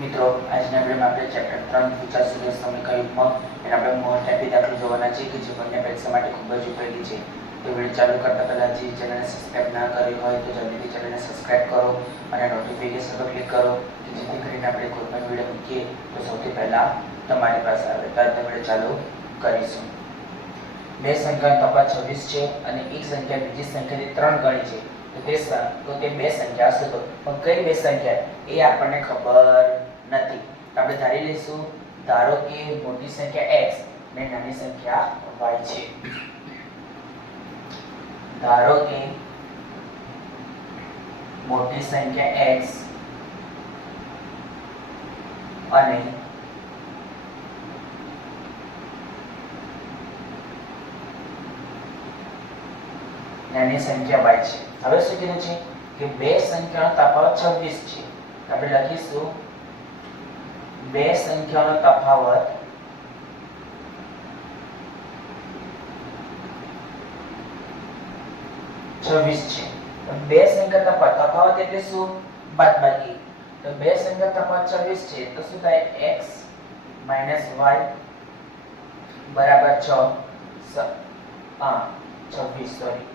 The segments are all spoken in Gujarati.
મિત્રો આજના વિડીયોમાં આપણે ચેપ્ટર 3 વિચારશીલ સમીકરણમાં એના આપણે મોસ્ટ ટાઈપી દાખલો જોવાના છે કે જે બંને પરીક્ષા માટે ખૂબ જ ઉપયોગી છે. તો વિડીયો ચાલુ કરતા પહેલા જે ચેનલને સબસ્ક્રાઇબ ના કરી હોય તો જલ્દીથી ચેનલને સબસ્ક્રાઇબ કરો અને નોટિફિકેશન પર ક્લિક કરો કે જેથી કરીને આપણે કોઈ પણ વિડીયો મૂકીએ તો સૌથી પહેલા તમારી પાસે આવે. તો આપણે વિડીયો ચાલુ કરીશું. બે સંખ્યાનો તફાવત 26 છે અને એક સંખ્યા બીજી સંખ્યાથી 3 ગણી છે. તો તે બે સંખ્યા હશે. પણ કઈ બે સંખ્યા એ આપણને ખબર નથી. આપણે ધારી લઈશું, ધારો કે મોટી સંખ્યા x અને નાની સંખ્યા y છે. ધારો કે મોટી સંખ્યા x અને નાની સંખ્યા y છે. હવે શું કીધું છે કે બે સંખ્યાનો તફાવત 26 છે. આપણે લખીશું બે સંખ્યાનો તફાવત 26 છે. બે સંખ્યા તફાવત એટલે શું? બાદબાકી. તો બે સંખ્યા તફાવત 26 છે તો શું થાય? x y બરાબર 26 સોરી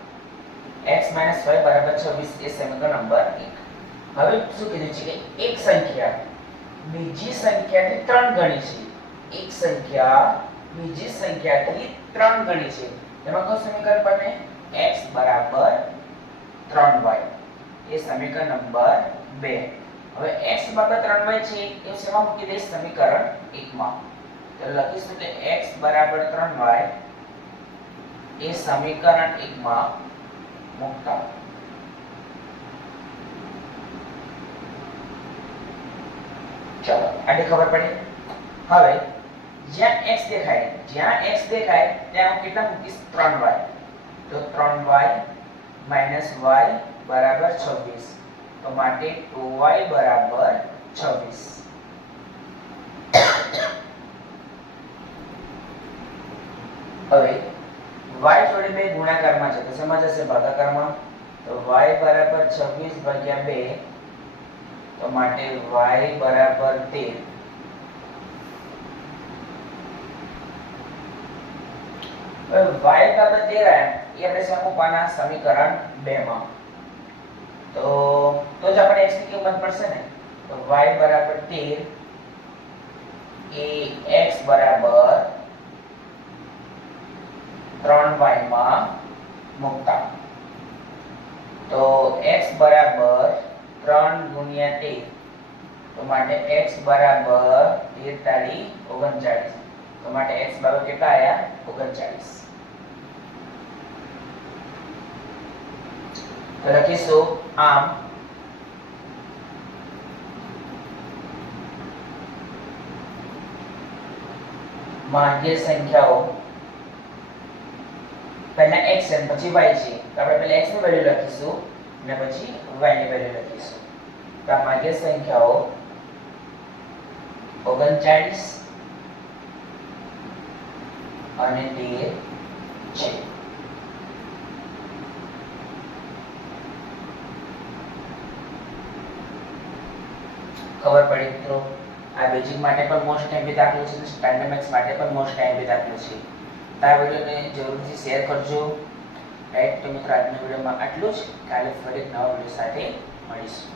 x y બરાબર 26 એ સમીકરણ નંબર 1. હવે શું કીધું છે કે એક સંખ્યા બીજી સંખ્યાથી 3 ગણી છે. એક સંખ્યા બીજી સંખ્યાથી 3 ગણી છે. એમાં કયું સમીકરણ બને? x બરાબર 3y એ સમીકરણ નંબર 2. હવે x બરાબર 3y છે એ શેમાં મૂકી દઈશ? સમીકરણ 1 માં. તો લખીશું કે x બરાબર 3y એ સમીકરણ 1 માં મૂકતા ચલો આને ખબર પડી. હવે જ્યાં x દેખાય ત્યાં હું કેટલા મૂકીશ? 3y. તો 3y y બરાબર 26. તો માટે 2y બરાબર 26. હવે y જોડે બે ગુણાકારમાં છે તો શેમાં જશે? ભાગાકારમાં. તો y બરાબર 26 ભાગ્યા 2 તો માટે y બરાબર 13. હવે y બરાબર 13 એ આપણે શેમાં મૂકવાના? સમીકરણ 2 માં. તો જ આપણે x ની કિંમત મળશે ને. તો y બરાબર 13 એ x બરાબર 3y માં મૂકતા તો x બરાબર 3 ગુણ્યા 13 તો માટે x બરાબર 13 39. તો માટે x બરાબર કેટલા આયા? 39. તો લખીશું આમ માધ્ય સંખ્યાઓ પહેલા x છે પછી y છે. તો આપણે પહેલા x ની વેલ્યુ લખીશું અને પછી y ની વેલ્યુ લખીશું. તો આ માધ્ય સંખ્યાઓ 39 અને 13 છે. ખબર પડી મિત્રો? આ બેઝિક માટે પણ મોસ્ટ ટાઈમ દાખલો છે, સ્ટાન્ડર્ડ મેથ્સ માટે પણ મોસ્ટ ટાઈમ દાખલો છે. આ વિડીયોને જરૂરથી શેર કરજો. રાઈટ. તો મિત્રો આજના વિડીયોમાં આટલું જ. કાલે ફરી એક નવા વિડીયો સાથે મળીશું.